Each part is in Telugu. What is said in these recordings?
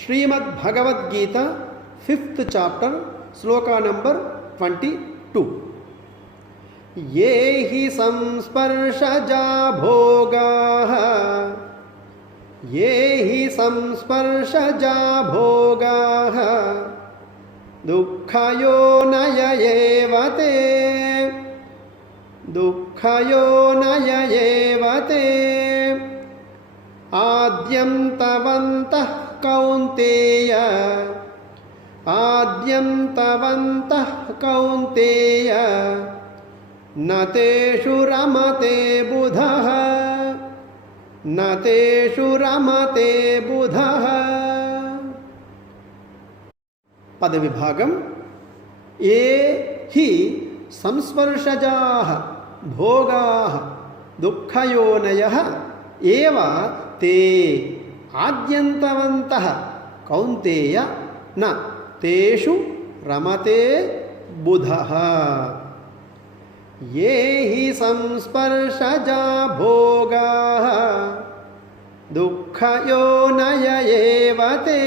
శ్రీమద్భగవద్గీత 5th చాప్టర్ శ్లోక నంబర్ 22. ये हि संस्पर्शजा भोगाः ये हि संस्पर्शजा भोगाः दुःखयोनय एव ते दुःखयोनय एव ते आद्यं तवन्तः कौन्तेय आद्यं तवन्तः कौन्तेय न तेषु रमते बुधः न तेषु रमते बुधः. पदविभागं ये हि संस्पर्शजाः भोगाः दुःखयोनयः एव ते आद्यन्तवन्तः कौन्तेय न तेषु रमते बुधः. ये हि संस्पर्शजा भोगाः दुःखयोनय एव ते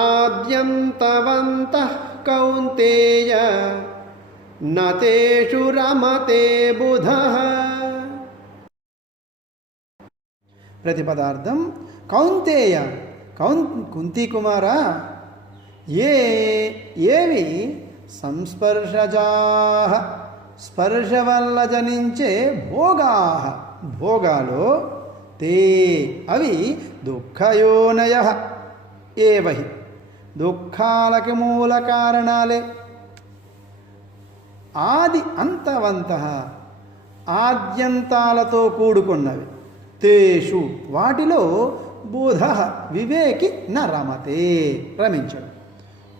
आद्यन्तवन्तः कौन्तेय न तेषु रमते बुधः. प्रतिपदार्थं कौन्तेय कुंती कुमारा ఏవి సంస్పర్శజాః స్పర్శ వల్ల జనించే భోగాః భోగాలు తే అవి దుఃఖయోనయః ఏవహి దుఃఖాలకి మూల కారణాలే. ఆది అంతవంతః ఆద్యంతాలతో కూడుకున్నవి. తేషు వాటిలో బుధః వివేకి న రమతే రమించడు.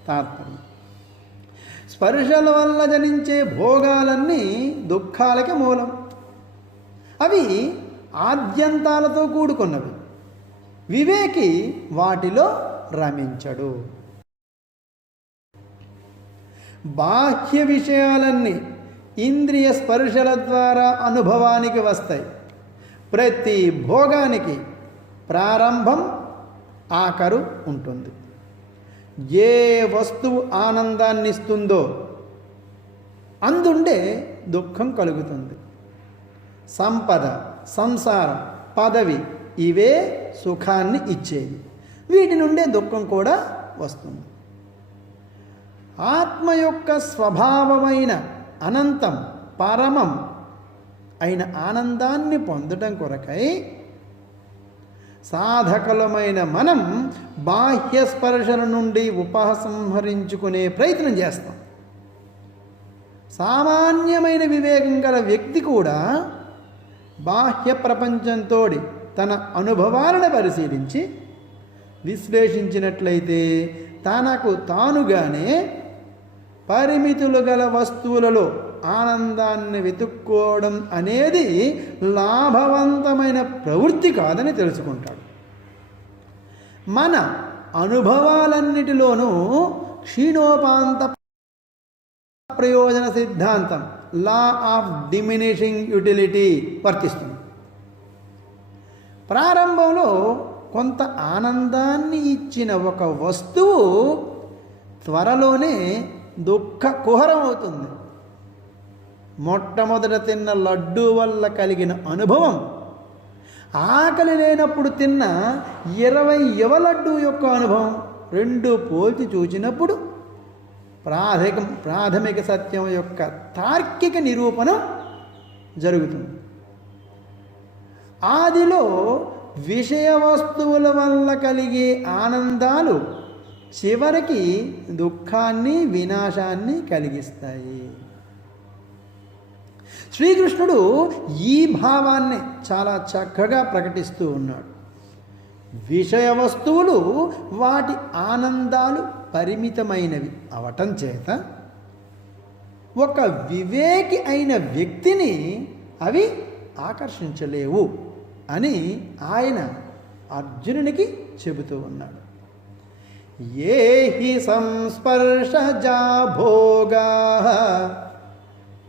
తాత్పర్యం స్పర్శల వల్ల జనించే భోగాలన్నీ దుఃఖాలకి మూలం. అవి ఆద్యంతాలతో కూడుకున్నవి. వివేకి వాటిలో రమించడు. బాహ్య విషయాలన్నీ ఇంద్రియ స్పర్శల ద్వారా అనుభవానికి వస్తాయి. ప్రతి భోగానికి ప్రారంభం ఆఖరు ఉంటుంది. ఏ వస్తువు ఆనందాన్ని ఇస్తుందో అందుండే దుఃఖం కలుగుతుంది. సంపద, సంసారం, పదవి ఇవే సుఖాన్ని ఇచ్చేవి. వీటి నుండే దుఃఖం కూడా వస్తుంది. ఆత్మ యొక్క స్వభావమైన అనంతం పరమం అయిన ఆనందాన్ని పొందడం కొరకై సాధకులమైన మనం బాహ్య స్పర్శల నుండి ఉపసంహరించుకునే ప్రయత్నం చేస్తాం. సామాన్యమైన వివేకం గల వ్యక్తి కూడా బాహ్య ప్రపంచంతో తన అనుభవాలను పరిశీలించి విశ్లేషించినట్లయితే తనకు తానుగానే పరిమితులు గల వస్తువులలో ఆనందాన్ని వెతుక్కోవడం అనేది లాభవంతమైన ప్రవృత్తి కాదని తెలుసుకుంటాడు. మన అనుభవాలన్నిటిలోనూ క్షీణోపాంత ప్రయోజన సిద్ధాంతం లా ఆఫ్ డిమినిషింగ్ యూటిలిటీ వర్తిస్తుంది. ప్రారంభంలో కొంత ఆనందాన్ని ఇచ్చిన ఒక వస్తువు త్వరలోనే దుఃఖ కుహరం అవుతుంది. మొట్టమొదట తిన్న లడ్డూ వల్ల కలిగిన అనుభవం ఆకలి లేనప్పుడు తిన్న 20వ లడ్డూ యొక్క అనుభవం రెండు పోల్చి చూచినప్పుడు ప్రాథమిక సత్యం యొక్క తార్కిక నిరూపణం జరుగుతుంది. ఆదిలో విషయ వస్తువుల వల్ల కలిగే ఆనందాలు చివరికి దుఃఖాన్ని వినాశాన్ని కలిగిస్తాయి. శ్రీకృష్ణుడు ఈ భావాన్ని చాలా చక్కగా ప్రకటిస్తూ ఉన్నాడు. విషయ వస్తువులు వాటి ఆనందాలు పరిమితమైనవి అవటం చేత ఒక వివేకి అయిన వ్యక్తిని అవి ఆకర్షించలేవు అని ఆయన అర్జునునికి చెబుతూ ఉన్నాడు. ఏ హి సంస్పర్శజా భోగాః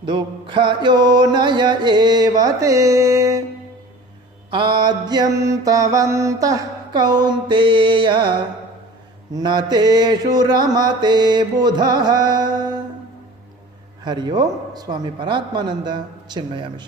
దుఃఖయోనయ ఏవ తే ఆద్యంతవంతః కౌంతేయ నతేషు రమతే బుధః. హరి ఓం. స్వామి పరాత్మానంద చిన్మయామిష.